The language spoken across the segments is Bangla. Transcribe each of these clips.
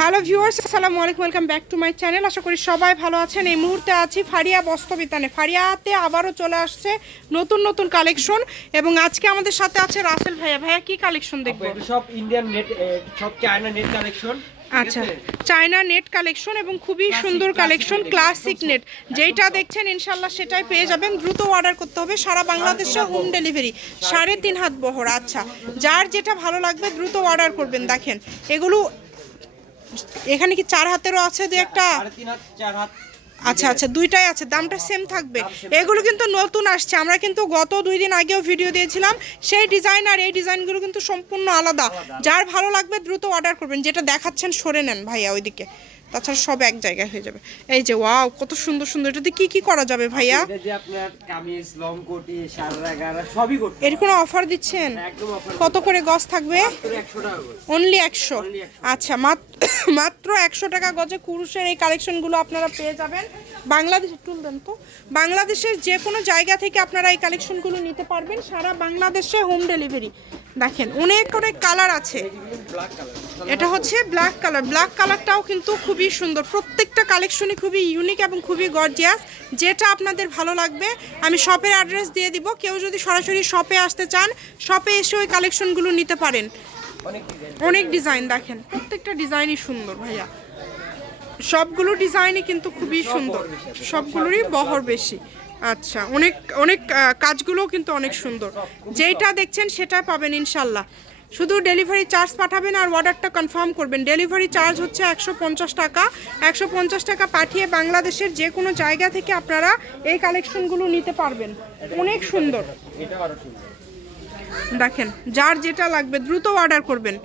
হ্যালো ভিউয়ার্স আসসালামু আলাইকুম welcome back to my channel আশা করি সবাই ভালো আছেন। এই মুহূর্তে আছি ফারিয়া বস্ত্রবিতানে ফারিয়াতে আবারও চলে আসছে নতুন নতুন কালেকশন এবং আজকে আমাদের সাথে আছে রাসেল ভাইয়া। ভাইয়া কি কালেকশন দেখব? সব ইন্ডিয়ান নেট সব চায়না নেট কালেকশন আচ্ছা। চায়না নেট কালেকশন এবং খুবই সুন্দর কালেকশন ক্লাসিক নেট যেইটা দেখছেন ইনশাল্লাহ সেটাই পেয়ে যাবেন। দ্রুত অর্ডার করতে হবে। সারা বাংলাদেশে হোম ডেলিভারি সাড়ে তিন হাত বহর আচ্ছা। যার যেটা ভালো লাগবে দ্রুত অর্ডার করবেন। দেখেন এগুলো এখানে কি চার হাতেরও আছে দু একটা? আচ্ছা আচ্ছা দুইটাই আছে দামটা সেম থাকবে। এগুলো কিন্তু নতুন আসছে। আমরা কিন্তু গত দুই দিন আগেও ভিডিও দিয়েছিলাম সেই ডিজাইন আর এই ডিজাইনগুলো কিন্তু সম্পূর্ণ আলাদা। যার ভালো লাগবে দ্রুত অর্ডার করবেন যেটা দেখাচ্ছেন সরে নেন ভাইয়া ওইদিকে। তাছাড়া সব এক জায়গায় হয়ে যাবে। এই যে ওয়াও কত সুন্দর সুন্দর। এটাতে কি কি করা যাবে ভাইয়া? এর কোনো অফার দিচ্ছেন? একদম অফার কত করে গজ থাকবে? অনলি একশো 100 আচ্ছা মাত্র মাত্র একশো টাকা গজে কুরুষের এই কালেকশনগুলো আপনারা পেয়ে যাবেন। বাংলাদেশ টুল দেন তো। বাংলাদেশের যে কোনো জায়গা থেকে আপনারা এই কালেকশনগুলো নিতে পারবেন। সারা বাংলাদেশে হোম ডেলিভারি দেখেন, অনেক অনেক কালার আছে। এটা হচ্ছে ব্ল্যাক কালার ব্ল্যাক কালারটাও কিন্তু খুবই সুন্দর। প্রত্যেকটা কালেকশনই খুবই ইউনিক এবং খুবই গর্জিয়াস যেটা আপনাদের ভালো লাগবে, আমি শপের অ্যাড্রেস দিয়ে দিব। কেউ যদি সরাসরি শপে আসতে চান শপে এসে ওই কালেকশনগুলো নিতে পারেন। অনেক ডিজাইন দেখেন। প্রত্যেকটা ডিজাইনই সুন্দর, ভাইয়া। সবগুলো ডিজাইনই কিন্তু খুবই সুন্দর। সবগুলোরই বহর বেশি। আচ্ছা অনেক অনেক কাজগুলোও কিন্তু অনেক সুন্দর। যেইটা দেখছেন সেটা পাবেন ইনশাল্লাহ। শুধু ডেলিভারি চার্জ পাঠাবেন আর অর্ডারটা কনফার্ম করবেন। ডেলিভারি চার্জ হচ্ছে একশো পঞ্চাশ টাকা। একশো পঞ্চাশ টাকা পাঠিয়ে বাংলাদেশের যে কোনো জায়গা থেকে আপনারা এই কালেকশনগুলো নিতে পারবেন। অনেক সুন্দর। দেখেন, যার যেটা লাগবে দ্রুত অর্ডার করবেন।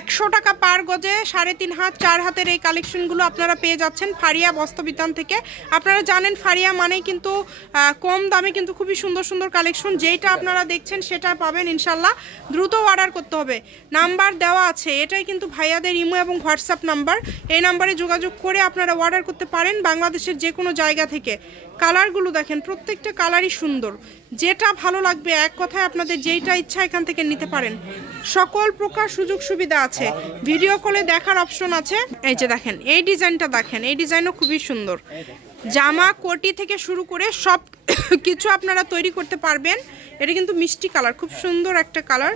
একশো টাকা পার গজে সাড়ে তিন হাত, চার হাতের এই কালেকশনগুলো আপনারা পেয়ে যাচ্ছেন ফারিয়া বস্ত্রবিতান থেকে। আপনারা জানেন ফারিয়া মানেই কিন্তু কম দামে কিন্তু খুবই সুন্দর সুন্দর কালেকশন যেইটা আপনারা দেখছেন সেটা পাবেন ইনশাল্লাহ। দ্রুত অর্ডার করতে হবে। নাম্বার দেওয়া আছে। এটাই কিন্তু ভাইয়াদের ইমো এবং হোয়াটসঅ্যাপ নাম্বার। এই নাম্বারে যোগাযোগ করে আপনারা অর্ডার করতে পারেন বাংলাদেশের যে কোনো জায়গা থেকে। কালারগুলো দেখেন, প্রত্যেকটা কালারই সুন্দর। যেটা ভালো লাগবে, এক কথায় আপনাদের যেইটা ইচ্ছা এখান থেকে নিতে পারেন। সকল প্রকার সুযোগ সুবিধা আছে। ভিডিও কলে দেখার অপশন আছে। এই যে দেখেন, এই ডিজাইনটা দেখেন, এই ডিজাইনও খুবই সুন্দর। জামা কোটি থেকে শুরু করে সব কিছু আপনারা তৈরি করতে পারবেন। এটা কিন্তু মিষ্টি কালার খুব সুন্দর একটা কালার।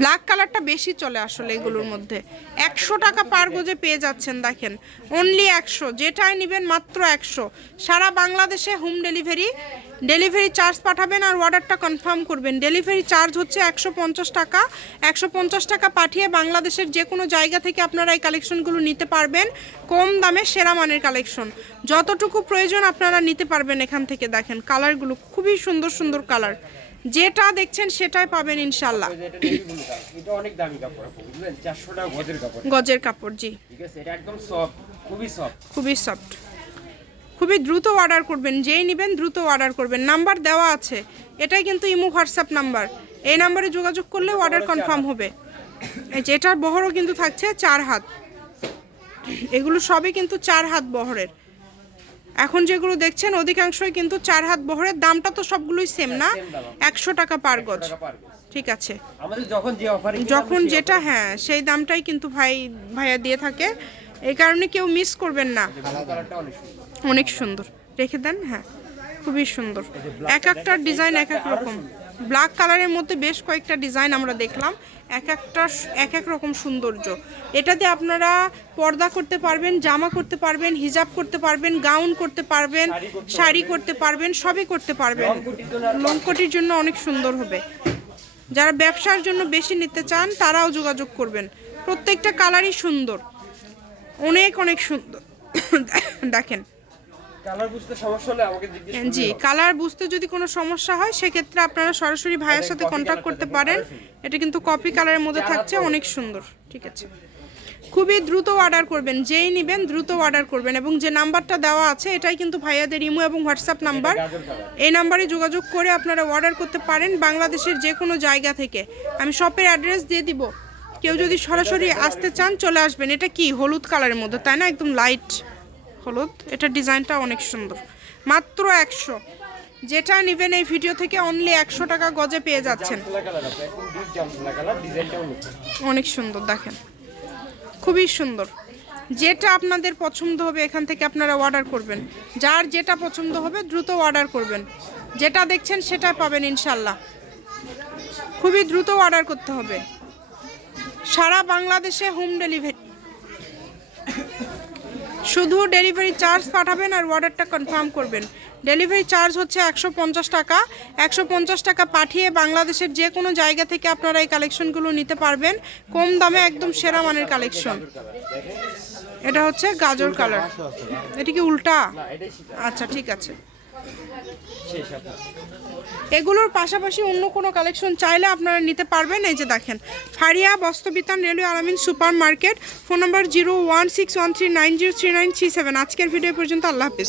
ব্ল্যাক কালারটা বেশি চলে আসলে এগুলোর মধ্যে। একশো টাকা পার গজে পেয়ে যাচ্ছেন দেখেন। অনলি একশো যেটাই নেবেন মাত্র একশো। সারা বাংলাদেশে হোম ডেলিভারি ডেলিভারি চার্জ পাঠাবেন আর অর্ডারটা কনফার্ম করবেন। ডেলিভারি চার্জ হচ্ছে একশো পঞ্চাশ টাকা। একশো পঞ্চাশ টাকা পাঠিয়ে বাংলাদেশের যে কোনো জায়গা থেকে আপনারা এই কালেকশনগুলো নিতে পারবেন। কম দামে সেরা মানের কালেকশন যতটুকু প্রয়োজন আপনারা নিতে পারবেন এখান থেকে দেখেন কালারগুলো খুবই সুন্দর সুন্দর কালার। যেটা দেখছেন সেটাই পাবেন ইনশাল্লাহ গজের কাপড়। জি। খুবই সফট খুবই দ্রুত অর্ডার করবেন যেই নেবেন দ্রুত অর্ডার করবেন। নাম্বার দেওয়া আছে এটাই কিন্তু ইমো হোয়াটসঅ্যাপ নাম্বার। এই নাম্বারে যোগাযোগ করলে অর্ডার কনফার্ম হবে। এই যে এটার বহরও কিন্তু থাকছে চার হাত। এগুলো সবই কিন্তু চার হাত বহরের। এখন যেগুলো দেখছেন অধিকাংশই কিন্তু চার হাত বহরের। দামটা তো সবগুলোই সেম না? একশো টাকা পার গজ। ঠিক আছে। যখন যেটা হ্যাঁ সেই দামটাই কিন্তু ভাই ভাইয়া দিয়ে থাকে। এই কারণে কেউ মিস করবেন না। অনেক সুন্দর। অনেক সুন্দর। রেখে দেন হ্যাঁ। খুবই সুন্দর। এক একটা ডিজাইন এক এক রকম। ব্ল্যাক কালারের মধ্যে বেশ কয়েকটা ডিজাইন আমরা দেখলাম। এক একটা এক এক রকম সৌন্দর্য। এটাতে আপনারা পর্দা করতে পারবেন জামা করতে পারবেন হিজাব করতে পারবেন গাউন করতে পারবেন শাড়ি করতে পারবেন। সবই করতে পারবেন। লংকটির জন্য অনেক সুন্দর হবে। যারা ব্যবসার জন্য বেশি নিতে চান তারাও যোগাযোগ করবেন। প্রত্যেকটা কালারই সুন্দর। অনেক অনেক সুন্দর। দেখেন। জি কালার বুঝতে যদি কোনো সমস্যা হয় সেক্ষেত্রে আপনারা সরাসরি ভাইয়ের সাথে কন্ট্যাক্ট করতে পারেন। এটা কিন্তু কপি কালারের মধ্যে থাকছে অনেক সুন্দর ঠিক আছে। খুবই দ্রুত অর্ডার করবেন যেই নেবেন দ্রুত অর্ডার করবেন এবং যে নাম্বারটা দেওয়া আছে এটাই কিন্তু ভাইয়াদের ইমো এবং হোয়াটসঅ্যাপ নাম্বার। এই নাম্বারে যোগাযোগ করে আপনারা অর্ডার করতে পারেন বাংলাদেশের যে কোনো জায়গা থেকে। আমি শপের অ্যাড্রেস দিয়ে দিব। কেউ যদি সরাসরি আসতে চান চলে আসবেন। এটা কি? হলুদ কালারের মধ্যে তাই না? একদম লাইট হলুদ এটা ডিজাইনটা অনেক সুন্দর। মাত্র একশো। যেটা নেবেন এই ভিডিও থেকে অনলি একশো টাকা গজে পেয়ে যাচ্ছেন। অনেক সুন্দর, দেখেন। খুবই সুন্দর। যেটা আপনাদের পছন্দ হবে এখান থেকে আপনারা অর্ডার করবেন। যার যেটা পছন্দ হবে দ্রুত অর্ডার করবেন। যেটা দেখছেন সেটা পাবেন ইনশাল্লাহ খুবই দ্রুত অর্ডার করতে হবে। সারা বাংলাদেশে হোম ডেলিভারি শুধু ডেলিভারি চার্জ পাঠাবেন আর অর্ডারটা কনফার্ম করবেন। ডেলিভারি চার্জ হচ্ছে একশো পঞ্চাশ টাকা। একশো পঞ্চাশ টাকা পাঠিয়ে বাংলাদেশের যে কোনো জায়গা থেকে আপনারা এই কালেকশনগুলো নিতে পারবেন। কম দামে একদম সেরা মানের কালেকশন এটা হচ্ছে গাজর কালার এটা কি উল্টা? আচ্ছা ঠিক আছে। এগুলোর পাশাপাশি অন্য কোনো কালেকশন চাইলে আপনারা নিতে পারবেন। এই যে দেখেন, Faria Bastrabitan railway Alamin super market phone number zero one six one three nine zero three nine three seven. আজকের ভিডিও পর্যন্ত, আল্লাহ হাফিজ।